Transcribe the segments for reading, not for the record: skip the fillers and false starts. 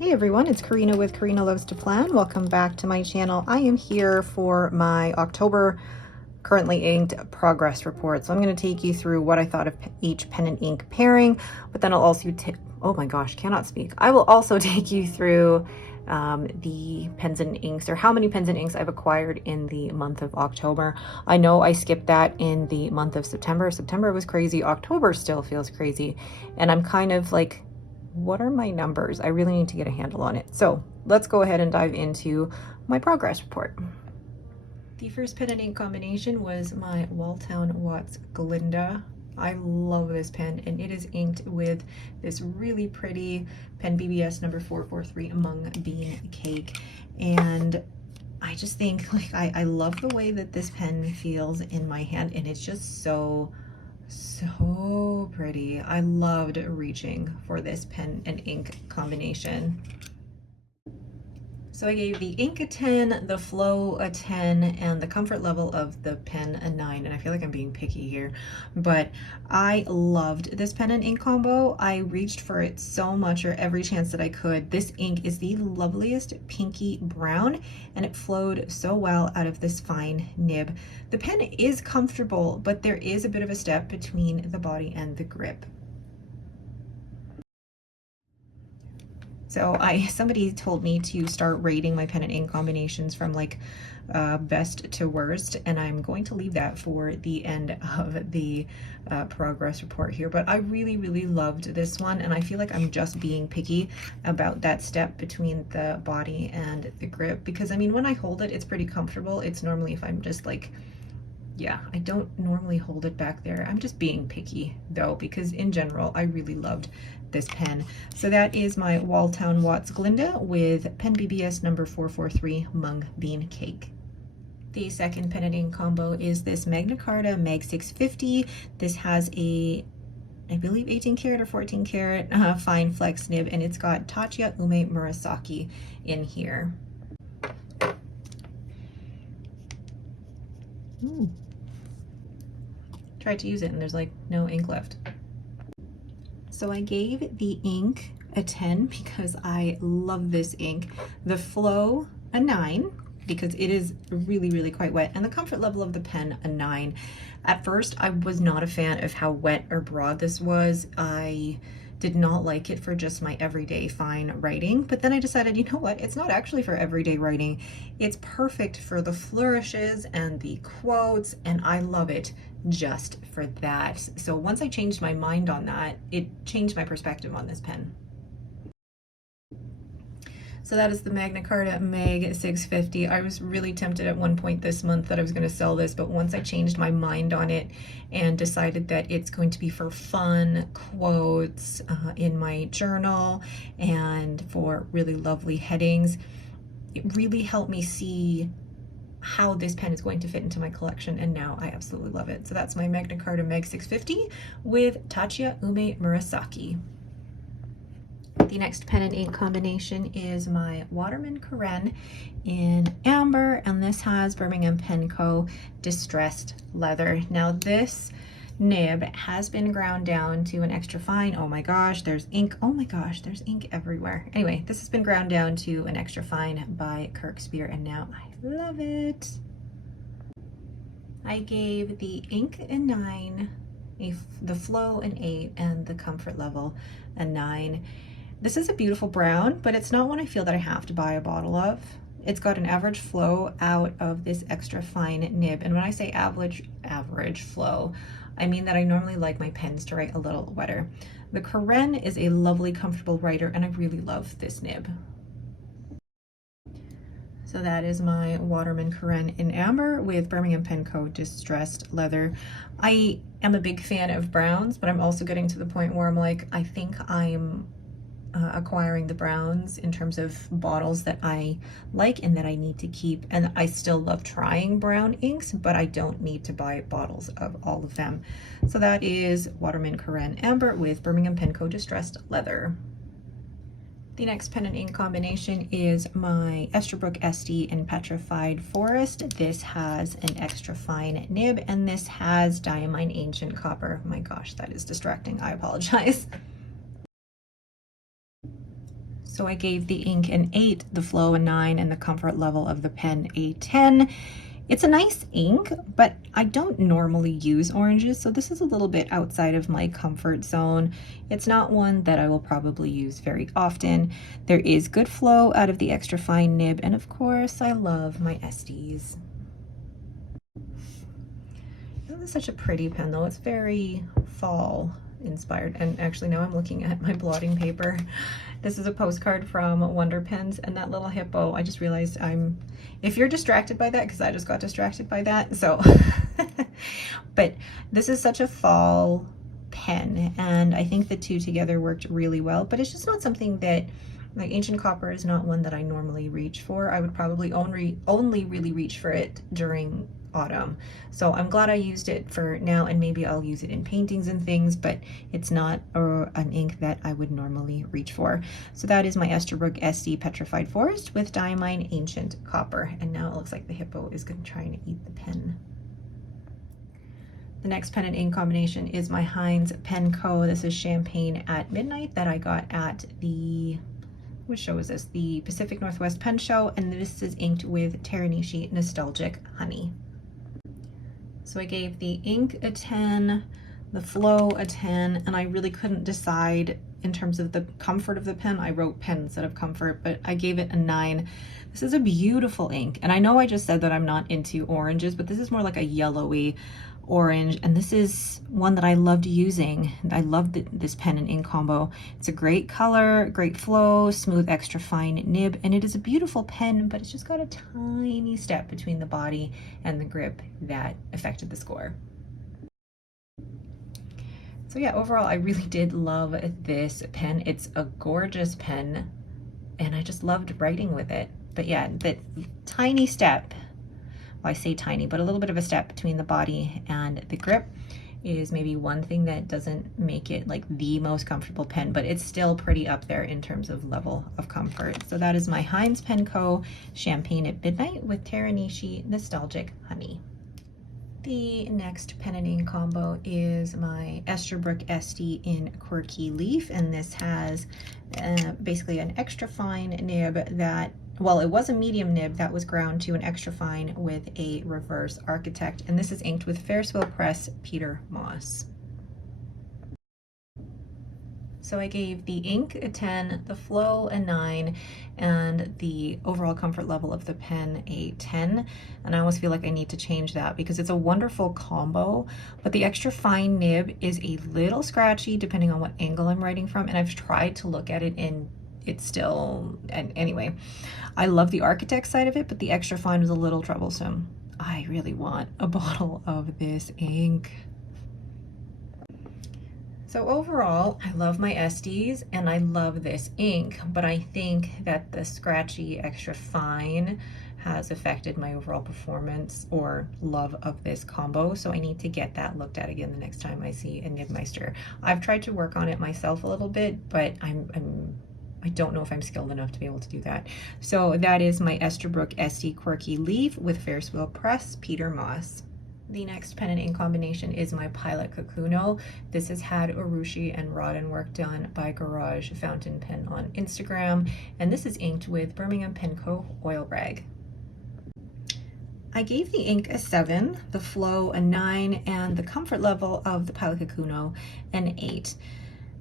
Hey everyone, it's Karina with Karina Loves to Plan. Welcome back to my channel. I am here for my October currently inked progress report. So I'm going to take you through what I thought of each pen and ink pairing, but then I'll also oh my gosh, cannot speak. I will also take you through the pens and inks, or how many pens and inks I've acquired in the month of October. I know I skipped that in the month of September. September was crazy. October still feels crazy. And I'm kind of like, what are my numbers? I really need to get a handle on it. So let's go ahead and dive into my progress report. The first pen and ink combination was my Walltown Watts Glinda. I love this pen, and it is inked with this really pretty pen BBS number 443 Mung Bean Cake. And I just think, like, I love the way that this pen feels in my hand, and it's just so pretty. I loved reaching for this pen and ink combination. So I gave the ink a 10, the flow a 10, and the comfort level of the pen a 9. And I feel like I'm being picky here, but I loved this pen and ink combo. I reached for it so much, or every chance that I could. This ink is the loveliest pinky brown, and it flowed so well out of this fine nib. The pen is comfortable, but there is a bit of a step between the body and the grip. So somebody told me to start rating my pen and ink combinations from like best to worst, and I'm going to leave that for the end of the progress report here. But I really loved this one, and I feel like I'm just being picky about that step between the body and the grip, because I mean, when I hold it, it's pretty comfortable. It's normally if I'm just like, yeah, I don't normally hold it back there. I'm just being picky though, because in general, I really loved this pen. So that is my Walltown Watts Glinda with pen BBS number 443 Mung Bean Cake. The second pen and ink combo is this Magna Carta Mag 650. This has a, I believe 18 karat or 14 karat fine flex nib, and it's got Tatsuya Ume Murasaki in here. Tried to use it and there's like no ink left. So I gave the ink a 10 because I love this ink. The flow a 9 because it is really quite wet, and the comfort level of the pen a 9. At first I was not a fan of how wet or broad this was. I did not like it for just my everyday fine writing, but then I decided, you know what, it's not actually for everyday writing. It's perfect for the flourishes and the quotes, and I love it just for that. So once I changed my mind on that, it changed my perspective on this pen. So that is the Magna Carta Mag 650. I was really tempted at one point this month that I was going to sell this, but once I changed my mind on it and decided that it's going to be for fun quotes in my journal and for really lovely headings, it really helped me see how this pen is going to fit into my collection, and now I absolutely love it. So that's my Magna Carta Mag 650 with Tatsuya Ume Murasaki. The next pen and ink combination is my Waterman Ken in Amber, and this has Birmingham Pen Co. Distressed Leather. Now this nib has been ground down to an extra fine. Oh my gosh, there's ink. Oh my gosh, there's ink everywhere. Anyway, this has been ground down to an extra fine by Kirk's-Spear, and now I love it. I gave the ink a 9, the flow an 8, and the comfort level a 9. This is a beautiful brown, but it's not one I feel that I have to buy a bottle of. It's got an average flow out of this extra fine nib. And when I say average flow, I mean that I normally like my pens to write a little wetter. The Ken is a lovely, comfortable writer, and I really love this nib. So that is my Waterman Ken in Amber with Birmingham Pen Co. Distressed Leather. I am a big fan of browns, but I'm also getting to the point where I'm like, I think I'm acquiring the browns in terms of bottles that I like and that I need to keep. And I still love trying brown inks, but I don't need to buy bottles of all of them. So that is Waterman Ken Amber with Birmingham Pen Co. Distressed Leather. The next pen and ink combination is my Esterbrook SC in Petrified Forest. This has an extra fine nib, and this has Diamine Ancient Copper. My gosh, that is distracting. I apologize. So I gave the ink an 8, the flow a 9, and the comfort level of the pen a 10. It's a nice ink, but I don't normally use oranges, so this is a little bit outside of my comfort zone. It's not one that I will probably use very often. There is good flow out of the extra fine nib, and of course, I love my Estes. This is such a pretty pen though. It's very fall inspired, and actually now I'm looking at my blotting paper. This is a postcard from Wonder Pens, and that little hippo, I just realized if you're distracted by that, because I just got distracted by that, so but this is such a fall pen, and I think the two together worked really well, but it's just not something that, like, Ancient Copper is not one that I normally reach for. I would probably only really reach for it during autumn. So I'm glad I used it for now, and maybe I'll use it in paintings and things, but it's not an ink that I would normally reach for. So that is my Esterbrook SC Petrified Forest with Diamine Ancient Copper. And now it looks like the hippo is going to try and eat the pen. The next pen and ink combination is my Hines Pen Co. This is Champagne at Midnight that I got at the, which show is this? The Pacific Northwest Pen Show, and this is inked with Teranishi Nostalgic Honey. So I gave the ink a 10, the flow a 10, and I really couldn't decide in terms of the comfort of the pen. I wrote pen instead of comfort, but I gave it a 9. This is a beautiful ink, and I know I just said that I'm not into oranges, but this is more like a yellowy orange, and this is one that I loved using. I loved this pen and ink combo. It's a great color, great flow, smooth extra fine nib, and it is a beautiful pen, but it's just got a tiny step between the body and the grip that affected the score. So yeah, overall I really did love this pen. It's a gorgeous pen, and I just loved writing with it. But yeah, the tiny step, well, I say tiny, but a little bit of a step between the body and the grip is maybe one thing that doesn't make it like the most comfortable pen, but it's still pretty up there in terms of level of comfort. So that is my Hines Pen Co. Champagne at Midnight with Teranishi Nostalgic Honey. The next pen and ink combo is my Esterbrook SD in Quirky Leaf, and this has basically an extra fine nib that, well, it was a medium nib that was ground to an extra fine with a reverse architect, and this is inked with Ferris Wheel Press Peter Moss. So I gave the ink a 10, the flow a 9, and the overall comfort level of the pen a 10. And I almost feel like I need to change that because it's a wonderful combo, but the extra fine nib is a little scratchy depending on what angle I'm writing from, and I've tried to look at it and it's still, and anyway, I love the architect side of it, but the extra fine was a little troublesome. I really want a bottle of this ink. So overall, I love my Estes and I love this ink, but I think that the scratchy extra fine has affected my overall performance or love of this combo. So I need to get that looked at again the next time I see a Nibmeister. I've tried to work on it myself a little bit, but I don't know if I'm skilled enough to be able to do that. So that is my Esterbrook SD Quirky Leaf with Ferris Wheel Press Peter Moss. The next pen and ink combination is my Pilot KUNO. This has had urushi and Rodin work done by Garage Fountain Pen on Instagram, and this is inked with Birmingham Pen Co. Oil Rag. I gave the ink a 7, the flow a 9, and the comfort level of the Pilot KUNO an 8.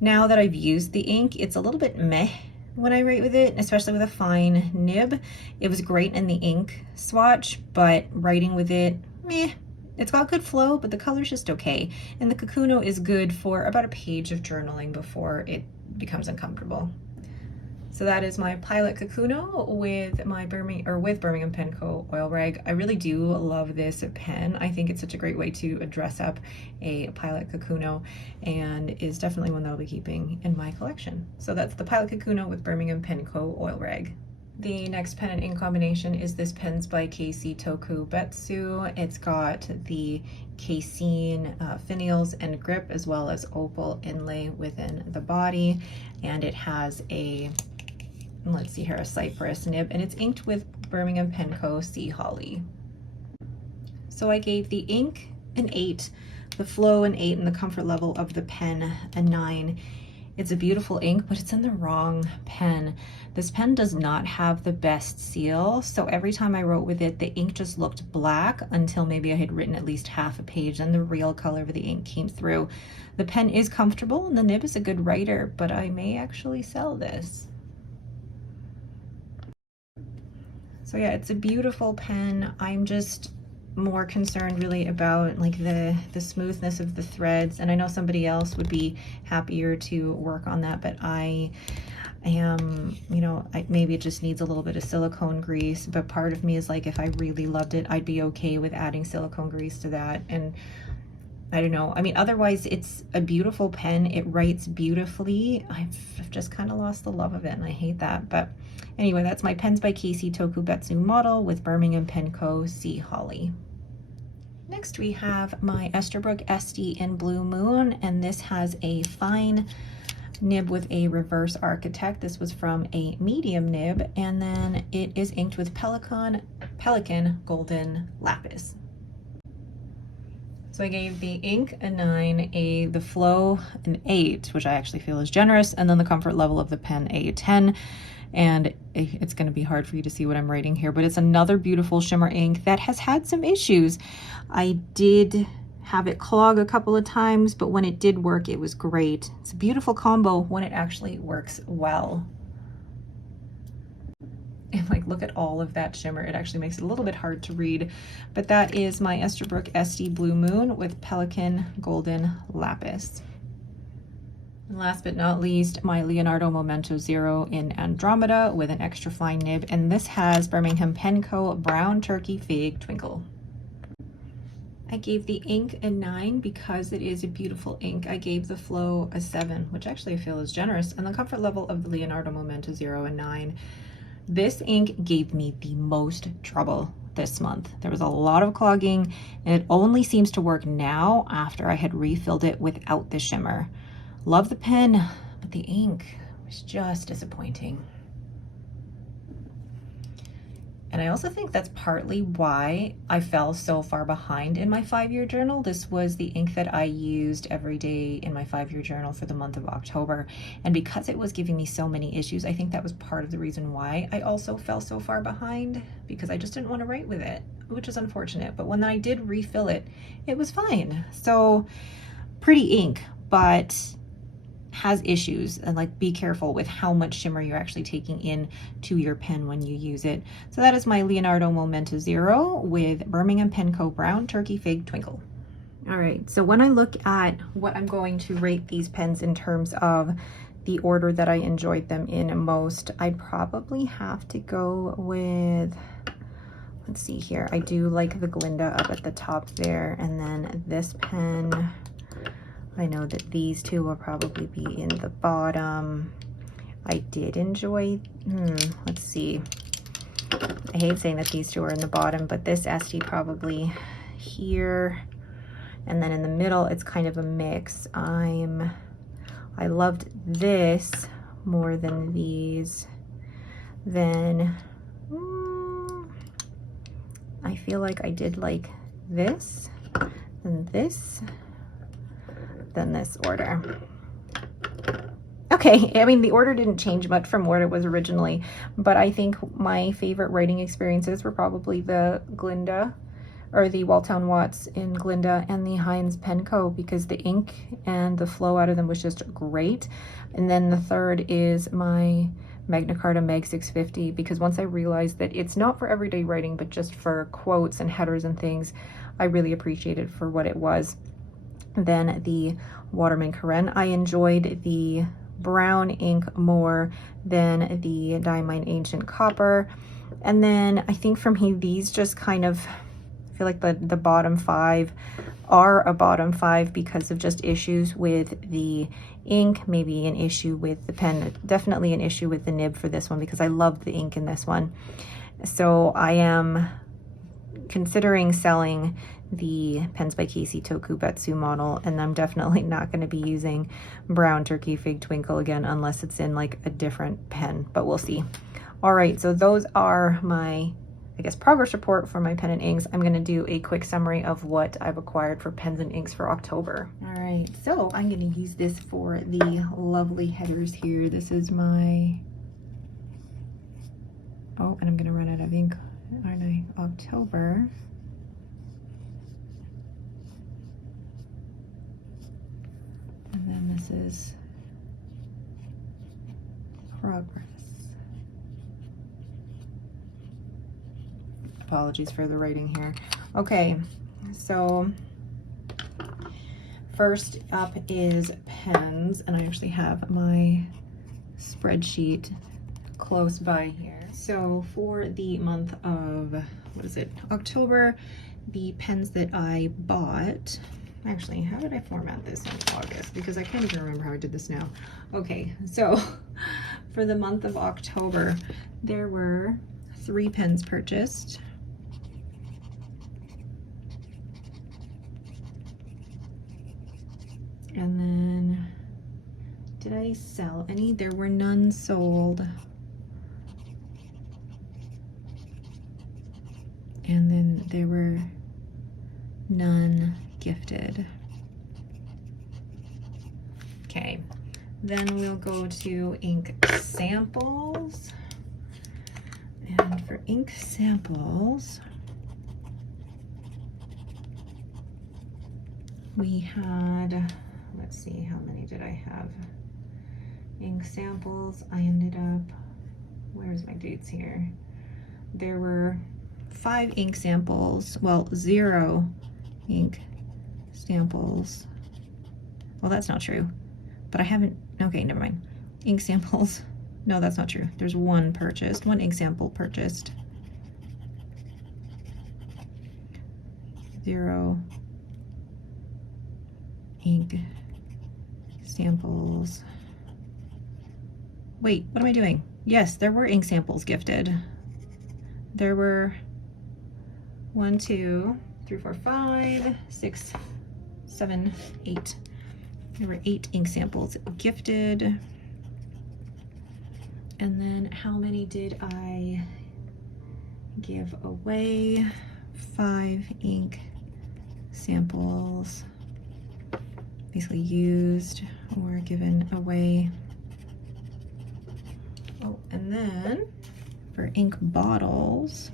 Now that I've used the ink, it's a little bit meh when I write with it, especially with a fine nib. It was great in the ink swatch, but writing with it, meh. It's got good flow, but the color's just okay. And the KUNO is good for about a page of journaling before it becomes uncomfortable. So that is my Pilot KUNO with my Birmingham Pen Co. Oil Rag. I really do love this pen. I think it's such a great way to dress up a Pilot KUNO, and is definitely one that I'll be keeping in my collection. So that's the Pilot KUNO with Birmingham Pen Co. Oil Rag. The next pen and ink combination is this Pens by KC Tokubetsu. It's got the casein finials and grip, as well as opal inlay within the body, and it has a, let's see here, a cypress nib, and it's inked with Birmingham Pen Co. Sea Holly. So I gave the ink an 8, the flow an 8, and the comfort level of the pen a 9. It's a beautiful ink, but it's in the wrong pen. This pen does not have the best seal, so every time I wrote with it, the ink just looked black until maybe I had written at least half a page, and the real color of the ink came through. The pen is comfortable and the nib is a good writer, but I may actually sell this. So yeah, it's a beautiful pen. I'm just more concerned really about like the smoothness of the threads, and I know somebody else would be happier to work on that, but I am, you know, maybe it just needs a little bit of silicone grease, but part of me is like, if I really loved it, I'd be okay with adding silicone grease to that. And I don't know, I mean, otherwise it's a beautiful pen, it writes beautifully. I've just kind of lost the love of it, and I hate that. But anyway, that's my Pens by Casey Tokubetsu model with Birmingham Pen Co. Sea Holly. Next we have my Esterbrook SD in Blue Moon, and this has a fine nib with a reverse architect. This was from a medium nib, and then it is inked with Pelican Golden Lapis. So I gave the ink a 9, the flow an 8, which I actually feel is generous, and then the comfort level of the pen a 10. And it's going to be hard for you to see what I'm writing here, but it's another beautiful shimmer ink that has had some issues. I did have it clog a couple of times, but when it did work, it was great. It's a beautiful combo when it actually works well. And like, look at all of that shimmer. It actually makes it a little bit hard to read, but that is my Esterbrook SD Blue Moon with Pelican Golden Lapis. And last but not least, my Leonardo Memento Zero in Andromeda with an extra fine nib, and this has Birmingham Pen Co. Brown Turkey Fig Twinkle. I gave the ink a 9 because it is a beautiful ink. I gave the flow a 7, which actually I feel is generous, and the comfort level of the Leonardo Memento Zero a 9. This ink gave me the most trouble this month. There was a lot of clogging, and it only seems to work now after I had refilled it without the shimmer. Love the pen, but the ink was just disappointing. And I also think that's partly why I fell so far behind in my 5-year journal. This was the ink that I used every day in my 5-year journal for the month of October. And because it was giving me so many issues, I think that was part of the reason why I also fell so far behind, because I just didn't want to write with it, which is unfortunate. But when I did refill it, it was fine. So pretty ink, but has issues, and like, be careful with how much shimmer you're actually taking in to your pen when you use it. So that is my Leonardo Memento Zero with Birmingham Pen Co. Brown Turkey Fig Twinkle. All right, so when I look at what I'm going to rate these pens in terms of the order that I enjoyed them in most, I'd probably have to go with, let's see here, I do like the Glinda up at the top there, and then this pen, I know that these two will probably be in the bottom. I did enjoy, let's see. I hate saying that these two are in the bottom, but this SD probably here. And then in the middle, it's kind of a mix. I loved this more than these. Then I feel like I did like this and this, than this order. Okay, I mean, the order didn't change much from what it was originally, but I think my favorite writing experiences were probably the Glinda, or the Walltown Watts in Glinda, and the Hines Pen Co., because the ink and the flow out of them was just great. And then the third is my Magna Carta Meg 650, because once I realized that it's not for everyday writing, but just for quotes and headers and things, I really appreciate it for what it was. Then the Waterman Ken. I enjoyed the brown ink more than the Diamine Ancient Copper. And then I think for me, these just kind of, I feel like the bottom 5 are a bottom 5 because of just issues with the ink, maybe an issue with the pen, definitely an issue with the nib for this one, because I love the ink in this one. So I am considering selling the Pens by Casey Tokubetsu model, and I'm definitely not going to be using Brown Turkey Fig Twinkle again unless it's in like a different pen, but we'll see. All right, so those are my I guess, progress report for my pen and inks, I'm gonna do a quick summary of what I've acquired for pens and inks for October. All right, so I'm gonna use this for the lovely headers here. This is my, oh, and I'm gonna run out of ink, aren't I? October. And then this is progress. Apologies for the writing here. Okay, so first up is pens, and I actually have my spreadsheet close by here. So for the month of, what is it, October, the pens that I bought, actually, how did I format this in August? Because I can't even remember how I did this now. Okay, so for the month of October, there were 3 pens purchased. And then, did I sell any? There were none sold. And then there were none gifted. Okay, then we'll go to ink samples. And for ink samples, we had, let's see, how many did I have? Ink samples, I ended up, where's my dates here? There were 5 ink samples, well, 0 ink samples. Well, that's not true, but I haven't, okay, never mind. Ink samples, no, that's not true. There's 1 purchased, 1 ink sample purchased. 0 ink samples. Wait, what am I doing? Yes, there were ink samples gifted. There were 1, 2, 3, 4, 5, 6, 7, 8. There were 8 ink samples gifted. And then how many did I give away? 5 ink samples, basically used or given away. Oh, and then for ink bottles,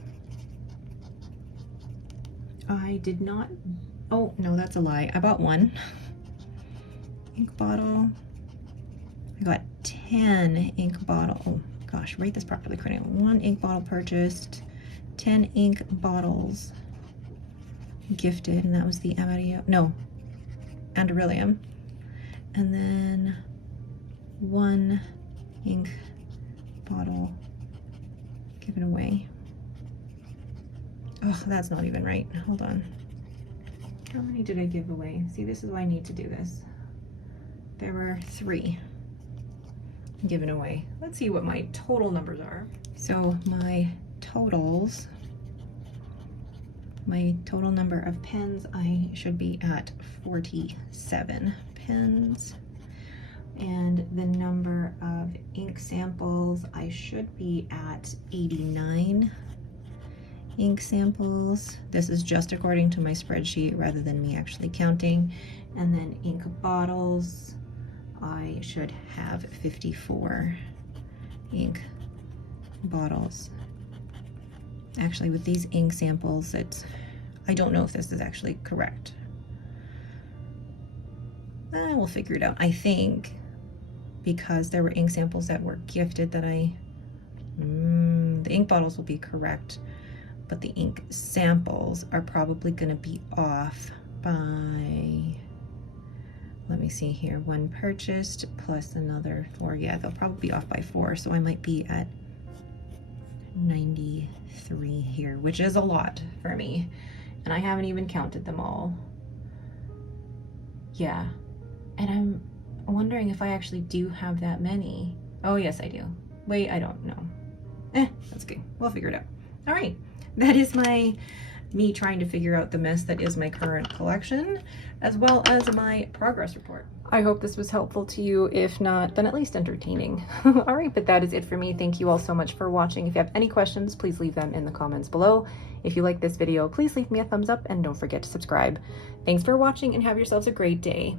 I did not, oh no, that's a lie. I bought 1 ink bottle. I got 10 ink bottle, oh gosh, write this properly, Courtney. 1 ink bottle purchased, 10 ink bottles gifted, and that was the Amarillo, no, Anderillium. And then 1 ink bottle given away. Oh, that's not even right. Hold on. How many did I give away? See, this is why I need to do this. There were 3 given away. Let's see what my total numbers are. So my totals, my total number of pens, I should be at 47 pens. And the number of ink samples, I should be at 89 ink samples. This is just according to my spreadsheet rather than me actually counting. And then ink bottles, I should have 54 ink bottles. Actually, with these ink samples, I don't know if this is actually correct. We'll figure it out. I think because there were ink samples that were gifted that the ink bottles will be correct, but the ink samples are probably going to be off by, let me see here, 1 purchased plus another 4. Yeah, they'll probably be off by 4, so I might be at 93 here, which is a lot for me, and I haven't even counted them all. Yeah, and I'm wondering if I actually do have that many. Oh yes, I do. Wait, I don't know. That's okay, we'll figure it out. All right, that is my me trying to figure out the mess that is my current collection, as well as my progress report. I hope this was helpful to you. If not, then at least entertaining. All right, but that is it for me. Thank you all so much for watching. If you have any questions, please leave them in the comments below. If you like this video, please leave me a thumbs up and don't forget to subscribe. Thanks for watching and have yourselves a great day.